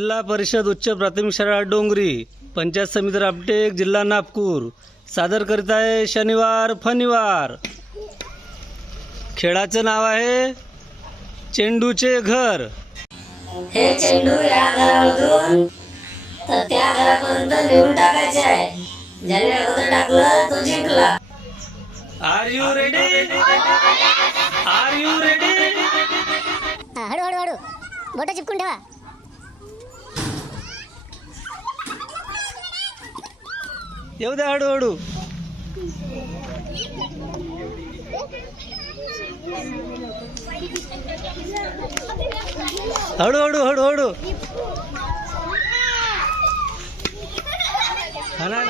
जिल्हा परिषद उच्च प्राथमिक शाळा डोंगरी, पंचायत समिती रामटेक, जिल्हा नागपूर सादर करीत आहे शनिवार फनिवार. खेळाचं नाव आहे चेंडूचे घर. हे चेंडू या घरामधून तर त्या घरापर्यंत नेऊन टाकायचे आहे. ज्याने अगोदर टाकलं तो जिंकला. Are you ready? Are you ready? हळू हळू हळू बोट चिपकून ठेवा. येऊ द्या हळूहळू. हळूहळू हळूहळू.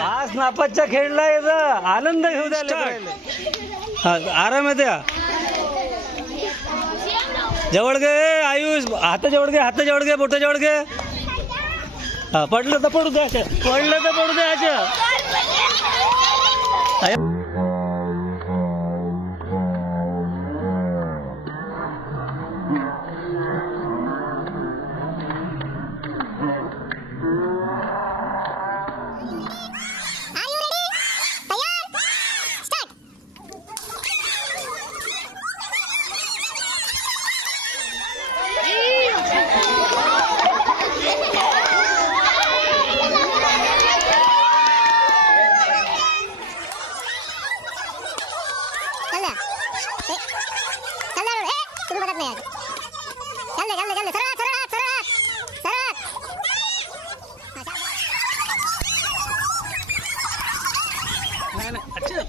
आज नापासच्या खेळला याचा आनंद घेऊ द्या. हा आराम आहे द्या. जवळ घे आयुष. हात जवळ घे, हात जवळ घे, बोट जवळ घे. हा पडलं तर पडू द्यायचं, पडलं तर पडू द्यायचं.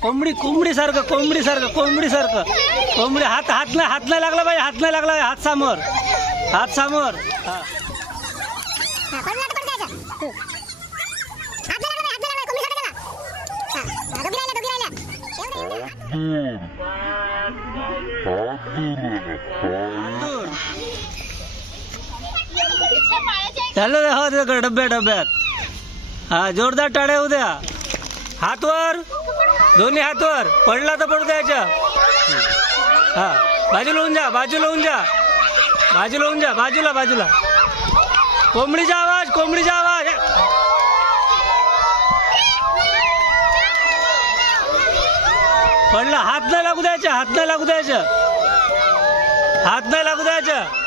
कोंबडी कोंबडी सारखं, कोंबडी सारखं, कोंबडी सारखं. कोंबडी. हात हात नाही लागला पाहिजे. हात नाही लागला. हात समोर, हात समोर. हा झालं. हो तिकडे डब्यात डब्यात. हा जोरदार टाळ्या होऊ द्या. हात वर, दोन्ही हात वर. पडला तर पडू द्यायच्या. हा बाजूला होऊन जा, बाजूला होऊन जा, बाजूला होऊन जा, बाजूला बाजूला. कोंबडीचा आवाज, कोंबडीचा आवाज. पडला. हात नाही लागू द्यायचा, हात नाही लागू द्यायचं, हात नाही लागू द्यायचं.